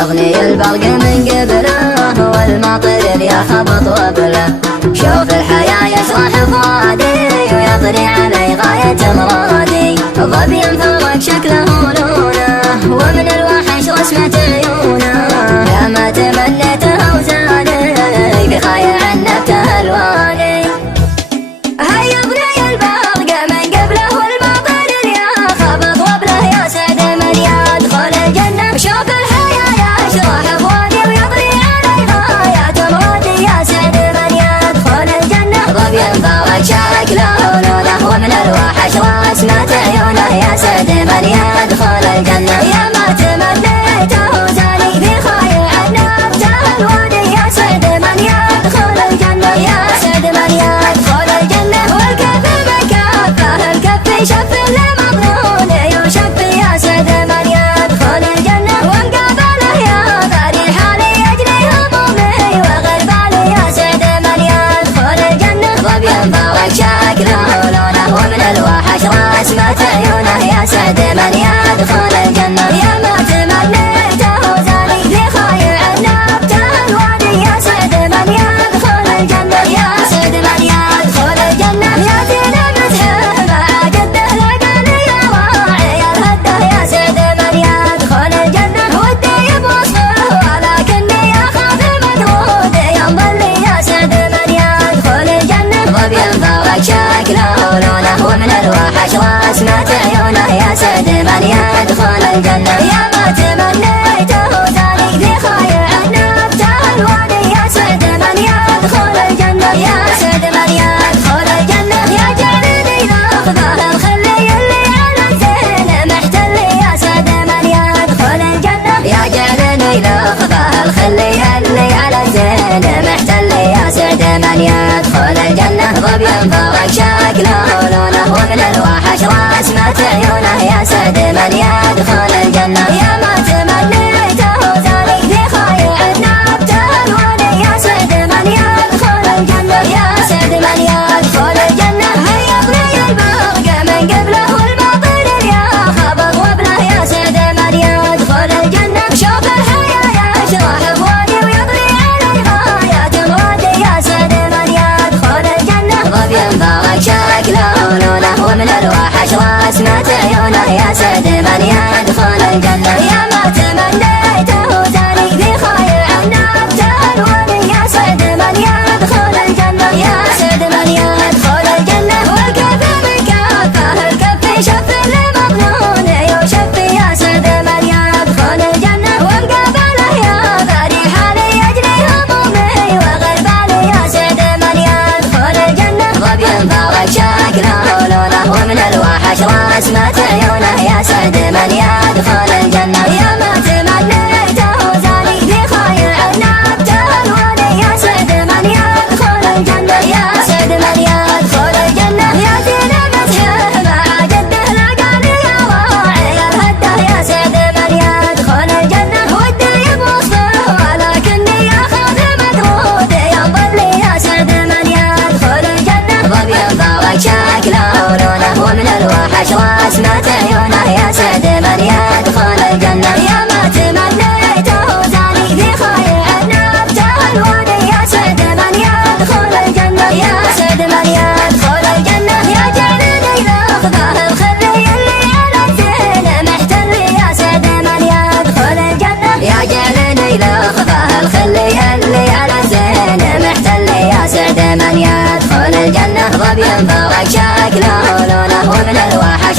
يغني البرق من قبله والمطر اللي خبط وبله. شوف الحياة يشرح فؤادي ويطري علي غاية مرادي. ظبي مفرق شكله ولونه ومن الوحش رسمة عيونه. يا ما تمنيته وزاني بخايع النبته الواني. هيا يغني البرق من قبله والمطر اللي خبط وبله. يا سعد من يدخل الجنة. شوف شكله ولونه ومن الوحش رسمة عيونه. يا سعد من يدخل الجنة. يا ما تمنيته زاني في خايع النبته الوادي. يا سعد من يدخل الجنة. يا سعد من يدخل الجنة. والكف بكفه الكف شف لمظنون يشف. يا سعد من يدخل الجنة. ومقابله يا غري حالي يجري همومي وغربالي. يا سعد من يدخل الجنة. ظبي مفرق شكله ولونه ومن الوحش رسمة عيونه. يا سعد من يدخل الجنة. يا ما تمنيته زاني في خايع النبته الوادي. يا سعد من يدخل الجنة. يا سعد من يدخل الجنة. يا زين مسحه مع جده لقاني يا راعي الهده. يا سعد من يدخل الجنة. ودي بوصفه ولكني اخاف مدرود ينضلي. يا سعد من يدخل الجنة. ظبي مفرق شكله ولونه ومن الوحش رسمة عيونه. يا سعد من يدخل الجنة. يا ما تمنيته زاني في خايع النبته الوادي. يا سعد من يدخل الجنة. يا سعد من يدخل الجنة. يا جعلني ناخذه الخلي اللي على الزين محتلي. يا سعد من يدخل الجنة. يا جعلني ناخذه الخلي اللي على الزين محتلي. يا سعد من يدخل الجنة. ظبي مفرق شكله ولونه ومن الوحش رسمة عيونه. يا سعد من يدخل الجنة. يا ما تمنيته زاني في خايع النبته الوادي. يا سعد من يدخل الجنة. يا سعد من يدخل الجنة. هيا يغني البرق من قبله والمطر اللي خبط وبله. يا سعد من يدخل الجنة. شوف الحياة يشرح فؤادي ويطري علي غاية مرادي. يا سعد من يدخل الجنة. ظبي مفرق شكله ولونه ومن الوحش رسمة عيونه. يا سعد من يدخل الجنة. يا ما تمنيته زاني في خايع النبته الوادي. يا سعد من يدخل الجنة. يا سعد من يدخل الجنة. والكف بكفه الكف شف لمظنون يشف. يا سعد من يدخل الجنة. ومقابله يا غري حالي يجري همومي وغربالي. يا سعد من يدخل الجنة. ظبي مفرق شكله ولونه ومن الوحش رسمة عيونه. يا سعد من يدخل الجنة. يا ما تمنيته زاني في خايع النبته الوادي. يا سعد من يدخل الجنة. يا سعد من يدخل الجنة. يا زين مسحه مع جده لقاني يا راعي الهده. يا سعد من يدخل الجنة. ودي بوصفه ولكني اخاف مدرود ينضلي. يا سعد من يدخل الجنة. ظبي مفرق شكله ولونه ومن الوحش رسمة عيونه. يا سعد من يدخل الجنة. يا ما تمنيته زاني في خايع النبته الوادي. يا سعد من يدخل الجنة. يا سعد من يدخل الجنة. يا جعلني ناخذه الخلي اللي على الزين محتلي. يا سعد من يدخل الجنة. يا جعلني ناخذه الخلي اللي على الزين محتلي. يا سعد من يدخل الجنة. ظبي مفرق شكله ولونه ومن الوحش